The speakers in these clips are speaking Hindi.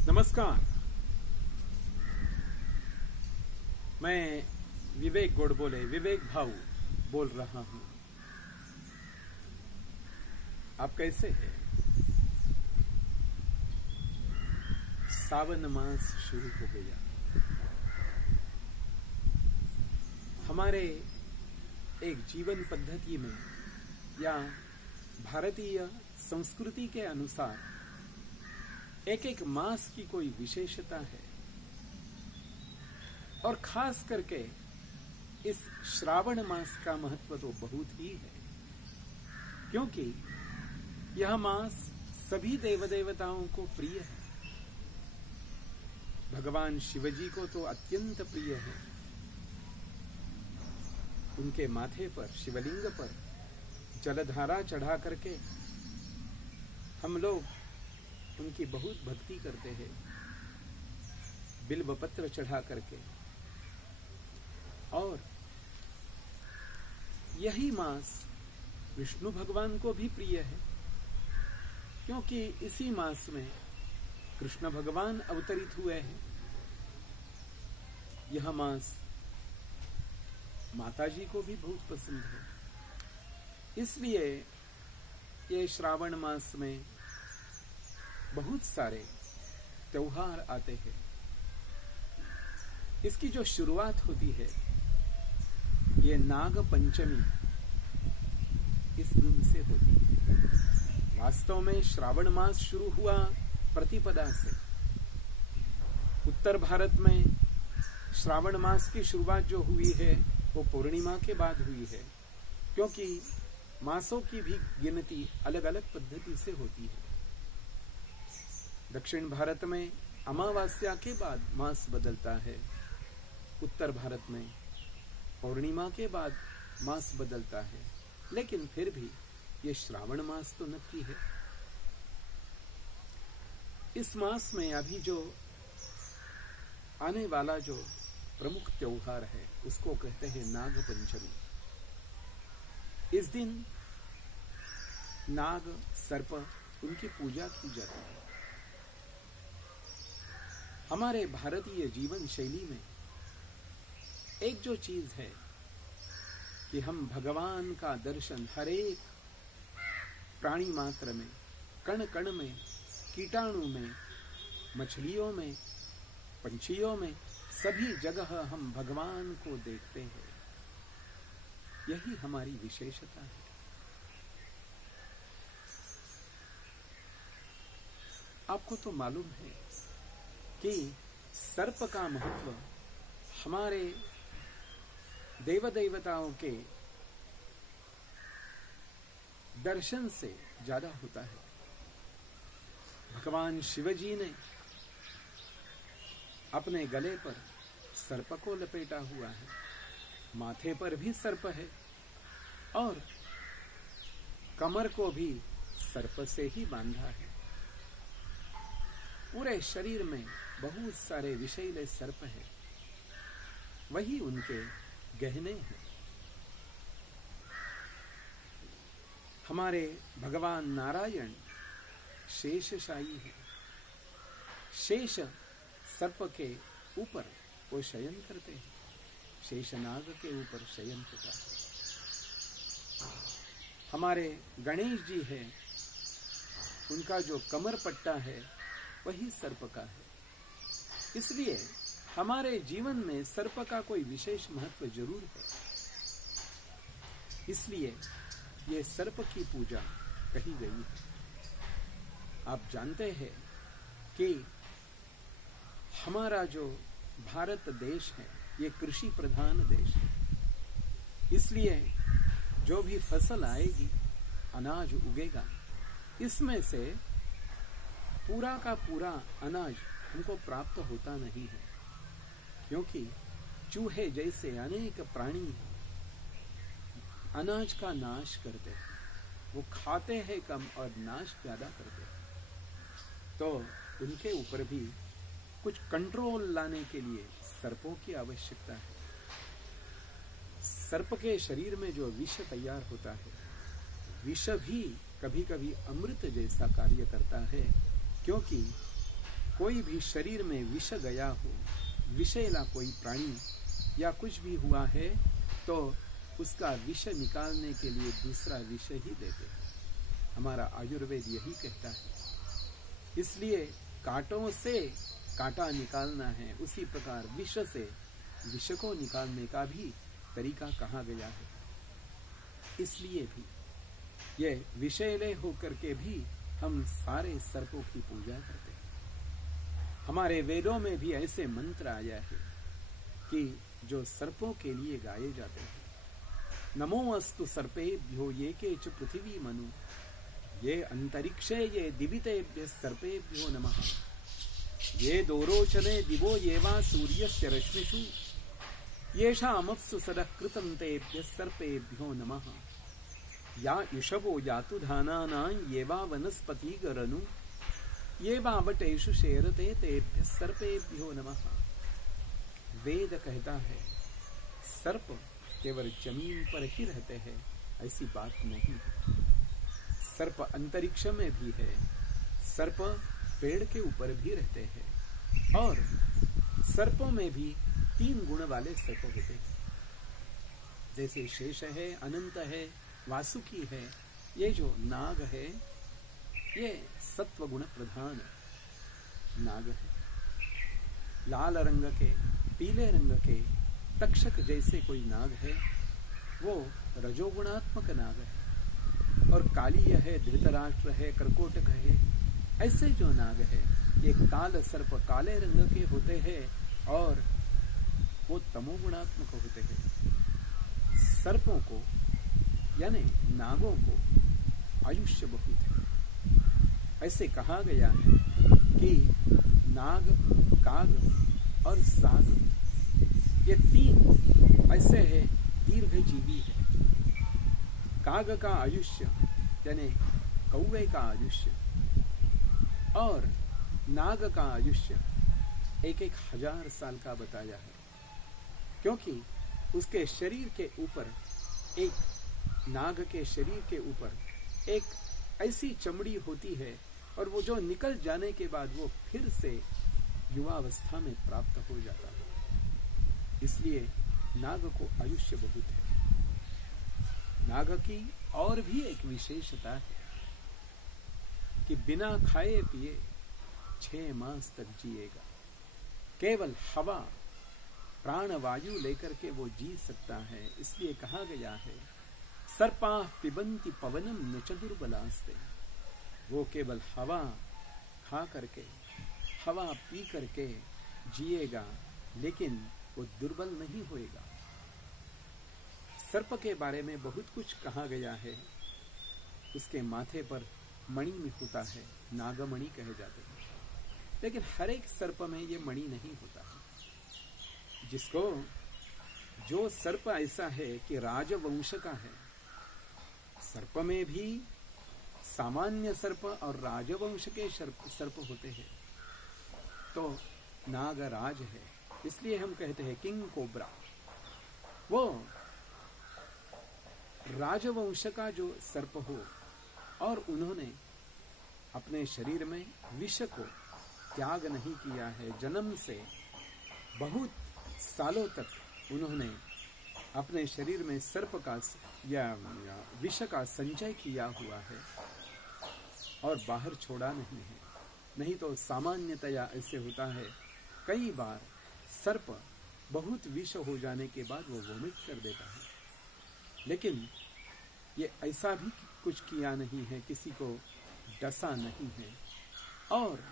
नमस्कार, मैं विवेक गोडबोले विवेक भाऊ बोल रहा हूं। आप कैसे हैं? सावन मास शुरू हो गया। हमारे एक जीवन पद्धति में या भारतीय संस्कृति के अनुसार एक एक मास की कोई विशेषता है और खास करके इस श्रावण मास का महत्व तो बहुत ही है, क्योंकि यह मास सभी देव देवताओं को प्रिय है। भगवान शिवजी को तो अत्यंत प्रिय है। उनके माथे पर, शिवलिंग पर जलधारा चढ़ा करके हम लोग उनकी बहुत भक्ति करते हैं, बिल्व पत्र चढ़ा करके। और यही मास विष्णु भगवान को भी प्रिय है, क्योंकि इसी मास में कृष्ण भगवान अवतरित हुए हैं। यह मास माताजी को भी बहुत पसंद है। इसलिए ये श्रावण मास में बहुत सारे त्योहार आते हैं। इसकी जो शुरुआत होती है ये नाग पंचमी इस दिन से होती है। वास्तव में श्रावण मास शुरू हुआ प्रतिपदा से। उत्तर भारत में श्रावण मास की शुरुआत जो हुई है वो पूर्णिमा के बाद हुई है, क्योंकि मासों की भी गिनती अलग अलग पद्धति से होती है। दक्षिण भारत में अमावस्या के बाद मास बदलता है, उत्तर भारत में पूर्णिमा के बाद मास बदलता है, लेकिन फिर भी ये श्रावण मास तो नक्की है। इस मास में अभी जो आने वाला जो प्रमुख त्योहार है उसको कहते हैं नाग पंचमी। इस दिन नाग, सर्प, उनकी पूजा की जाती है। हमारे भारतीय जीवन शैली में एक जो चीज है कि हम भगवान का दर्शन हर एक प्राणी मात्र में, कण कण में, कीटाणु में, मछलियों में, पंछियों में, सभी जगह हम भगवान को देखते हैं। यही हमारी विशेषता है। आपको तो मालूम है कि सर्प का महत्व हमारे देव देवताओं के दर्शन से ज्यादा होता है। भगवान शिवजी ने अपने गले पर सर्प को लपेटा हुआ है, माथे पर भी सर्प है और कमर को भी सर्प से ही बांधा है। पूरे शरीर में बहुत सारे विषैले सर्प हैं, वही उनके गहने हैं। हमारे भगवान नारायण शेषशायी है। शेष सर्प के ऊपर वो शयन करते हैं, शेषनाग के ऊपर शयन होता है। हमारे गणेश जी है, उनका जो कमर पट्टा है वही सर्प का है। इसलिए हमारे जीवन में सर्प का कोई विशेष महत्व जरूर है। इसलिए ये सर्प की पूजा कही गई है। आप जानते हैं कि हमारा जो भारत देश है ये कृषि प्रधान देश है। इसलिए जो भी फसल आएगी, अनाज उगेगा, इसमें से पूरा का पूरा अनाज हमको प्राप्त होता नहीं है, क्योंकि चूहे जैसे अनेक प्राणी अनाज का नाश करते हैं। वो खाते हैं कम और नाश ज्यादा करते हैं। तो उनके ऊपर भी कुछ कंट्रोल लाने के लिए सर्पों की आवश्यकता है। सर्प के शरीर में जो विष तैयार होता है, विष भी कभी कभी अमृत जैसा कार्य करता है, क्योंकि कोई भी शरीर में विष गया हो, विषैला कोई प्राणी या कुछ भी हुआ है तो उसका विष निकालने के लिए दूसरा विष ही देते हैं। हमारा आयुर्वेद यही कहता है। इसलिए कांटों से कांटा निकालना है, उसी प्रकार विष से विष को निकालने का भी तरीका कहा गया है। इसलिए भी ये विषैले होकर के भी हम सारे सर्पों की पूजा करते हैं। हमारे वेदों में भी ऐसे मंत्र आया है कि जो सर्पों के लिए गाए जाते हैं। नमो अस्तु सर्पेभ्यो ये के च पृथ्वी मनु, ये अंतरिक्षे ये दिवितेभ्य सर्पेभ्यो नमः, ये दोरोचने दिवो ये वा सूर्यस्य रश्मिषु, येषामप्सु सदः कृतं तेभ्यः सर्पेभ्यो नमः, या इषवो यातु धानानां ये वा वनस्पतिगरनु, ये वा वटेषु शेरते तेभ्यः सर्पेभ्यो नमः। वेद कहता है सर्प केवल जमीन पर ही रहते हैं, ऐसी बात नहीं। सर्प अंतरिक्ष में भी है, सर्प पेड़ के ऊपर भी रहते हैं, और सर्पों में भी 3 गुण वाले सर्प होते हैं। जैसे शेष है, अनंत है, वासुकी है। ये जो नाग है ये सत्व गुण प्रधान नाग है। लाल रंग के, पीले रंग के तक्षक जैसे कोई नाग है वो रजोगुणात्मक नाग है, और कालीय है, धृतराष्ट्र है, कर्कोटक है, ऐसे जो नाग है ये काल सर्प काले रंग के होते हैं और वो तमोगुणात्मक होते हैं। सर्पों को यानी नागों को आयुष्य बहुत है। ऐसे कहा गया है कि नाग, काग और साग ये 3 ऐसे है दीर्घजीवी है। काग का आयुष्य यानी कौवे का आयुष्य और नाग का आयुष्य 1,000 साल का बताया है, क्योंकि उसके शरीर के ऊपर, एक नाग के शरीर के ऊपर एक ऐसी चमड़ी होती है और वो जो निकल जाने के बाद वो फिर से युवावस्था में प्राप्त हो जाता है। इसलिए नाग को आयुष्य बहुत है। नाग की और भी एक विशेषता है कि बिना खाए पिए 6 मास तक जिएगा। केवल हवा, प्राण वायु लेकर के वो जी सकता है। इसलिए कहा गया है सर्पा पिबंती पवनम न च दुर्बलास्ते, वो केवल हवा खा करके, हवा पी करके जिएगा, लेकिन वो दुर्बल नहीं होएगा। सर्प के बारे में बहुत कुछ कहा गया है। उसके माथे पर मणि में होता है, नागमणि कहे जाते हैं, लेकिन हर एक सर्प में ये मणि नहीं होता है। जिसको जो सर्प ऐसा है कि राजवंश का है, सर्प में भी सामान्य सर्प और राजवंश के सर्प होते हैं, तो नागराज है। इसलिए हम कहते हैं किंग कोबरा। वो राजवंश का जो सर्प हो और उन्होंने अपने शरीर में विष को त्याग नहीं किया है, जन्म से बहुत सालों तक उन्होंने अपने शरीर में सर्प का या विष का संचय किया हुआ है और बाहर छोड़ा नहीं है। नहीं तो सामान्यतया ऐसे होता है, कई बार सर्प बहुत विष हो जाने के बाद वो वोमिट कर देता है, लेकिन ये ऐसा भी कुछ किया नहीं है, किसी को डसा नहीं है, और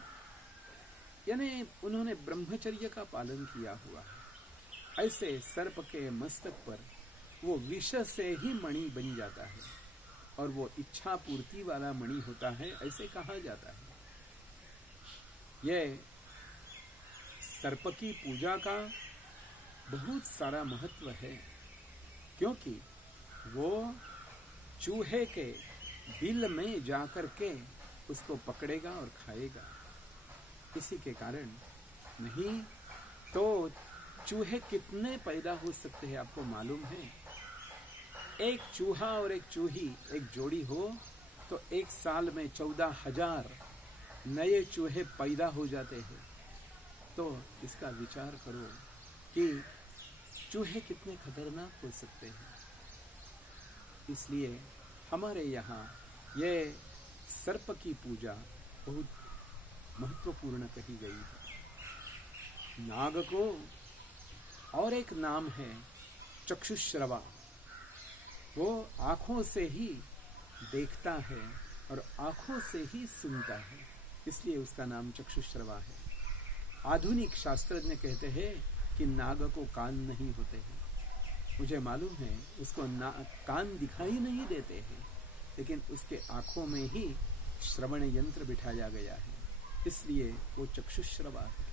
यानी उन्होंने ब्रह्मचर्य का पालन किया हुआ है। ऐसे सर्प के मस्तक पर वो विष से ही मणि बन जाता है और वो इच्छा पूर्ति वाला मणि होता है, ऐसे कहा जाता है। ये सर्प की पूजा का बहुत सारा महत्व है, क्योंकि वो चूहे के बिल में जाकर के उसको पकड़ेगा और खाएगा। इसी के कारण, नहीं तो चूहे कितने पैदा हो सकते हैं आपको मालूम है? एक चूहा और एक चूही एक जोड़ी हो तो एक साल में 14,000 नए चूहे पैदा हो जाते हैं। तो इसका विचार करो कि चूहे कितने खतरनाक हो सकते हैं। इसलिए हमारे यहाँ ये सर्प की पूजा बहुत महत्वपूर्ण कही गई है। नाग को और एक नाम है चक्षुश्रवा। वो आंखों से ही देखता है और आंखों से ही सुनता है, इसलिए उसका नाम चक्षुश्रवा है। आधुनिक शास्त्रज्ञ कहते हैं कि नाग को कान नहीं होते हैं। मुझे मालूम है उसको कान दिखाई नहीं देते हैं, लेकिन उसके आंखों में ही श्रवण यंत्र बिठाया गया है, इसलिए वो चक्षुश्रवा है।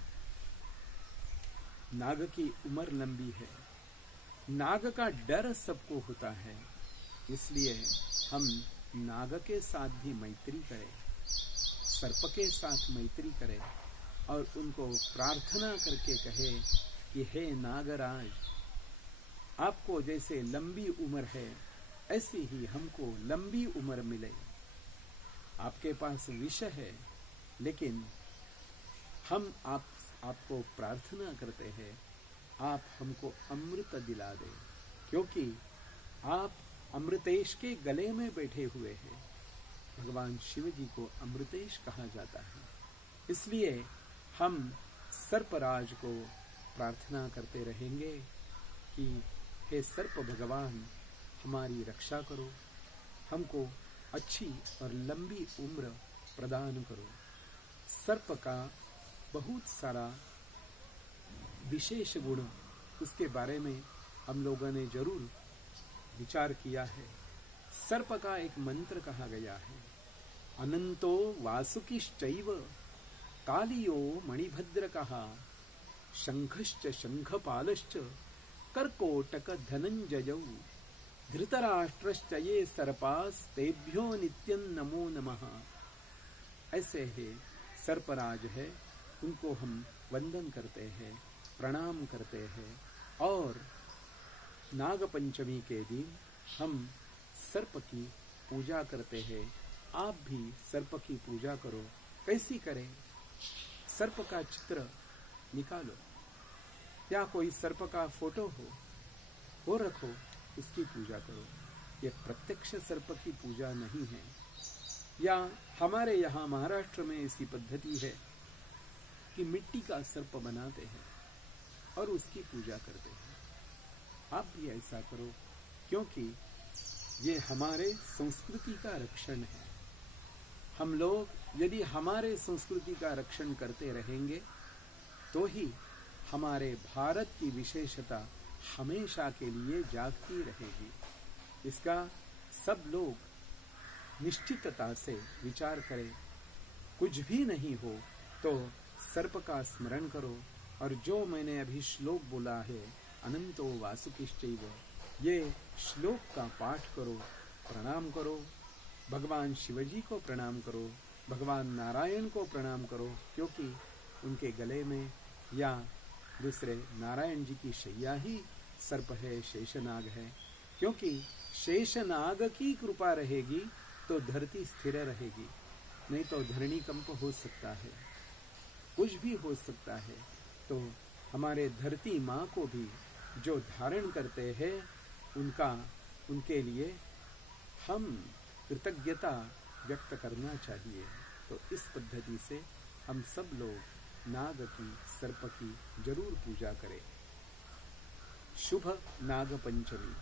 नाग की उम्र लंबी है। नाग का डर सबको होता है, इसलिए हम नाग के साथ भी मैत्री करें, सर्प के साथ मैत्री करें और उनको प्रार्थना करके कहे कि हे नागराज, आपको जैसे लंबी उम्र है ऐसी ही हमको लंबी उम्र मिले। आपके पास विष है, लेकिन हम आपको प्रार्थना करते हैं आप हमको अमृत दिला दें, क्योंकि आप अमृतेश के गले में बैठे हुए हैं। भगवान शिव जी को अमृतेश कहा जाता है, इसलिए हम सर्पराज को प्रार्थना करते रहेंगे कि हे सर्प भगवान, हमारी रक्षा करो, हमको अच्छी और लंबी उम्र प्रदान करो। सर्प का बहुत सारा विशेष गुण, उसके बारे में हम लोगों ने जरूर विचार किया है। सर्प का एक मंत्र कहा गया है, अनंतो वासुकिश्चैव कालियो मणिभद्रकः शंखश्च शंखपालश्च कर्कोटक धनंजयौ धृतराष्ट्रश्च ये सर्पास्तेभ्यो नित्यं नमो नमः। ऐसे ही सर्पराज है, उनको हम वंदन करते हैं, प्रणाम करते हैं और नाग पंचमी के दिन हम सर्प की पूजा करते हैं। आप भी सर्प की पूजा करो। कैसी करें? सर्प का चित्र निकालो या कोई सर्प का फोटो हो रखो, उसकी पूजा करो। ये प्रत्यक्ष सर्प की पूजा नहीं है। या हमारे यहाँ महाराष्ट्र में ऐसी पद्धति है कि मिट्टी का सर्प बनाते हैं और उसकी पूजा करते हैं। आप भी ऐसा करो, क्योंकि ये हमारे संस्कृति का रक्षण है। हम लोग यदि हमारे संस्कृति का रक्षण करते रहेंगे तो ही हमारे भारत की विशेषता हमेशा के लिए जागती रहेगी। इसका सब लोग निश्चितता से विचार करें। कुछ भी नहीं हो तो सर्प का स्मरण करो, और जो मैंने अभी श्लोक बोला है अनंतो वासुकिश्चैव, ये श्लोक का पाठ करो, प्रणाम करो, भगवान शिवजी को प्रणाम करो, भगवान नारायण को प्रणाम करो, क्योंकि उनके गले में या दूसरे नारायण जी की शैया ही सर्प है, शेषनाग है। क्योंकि शेषनाग की कृपा रहेगी तो धरती स्थिर रहेगी, नहीं तो धरणी कंप हो सकता है, कुछ भी हो सकता है। तो हमारे धरती माँ को भी जो धारण करते हैं उनके लिए हम कृतज्ञता व्यक्त करना चाहिए। तो इस पद्धति से हम सब लोग नाग की, सर्प की जरूर पूजा करें। शुभ नाग पंचमी।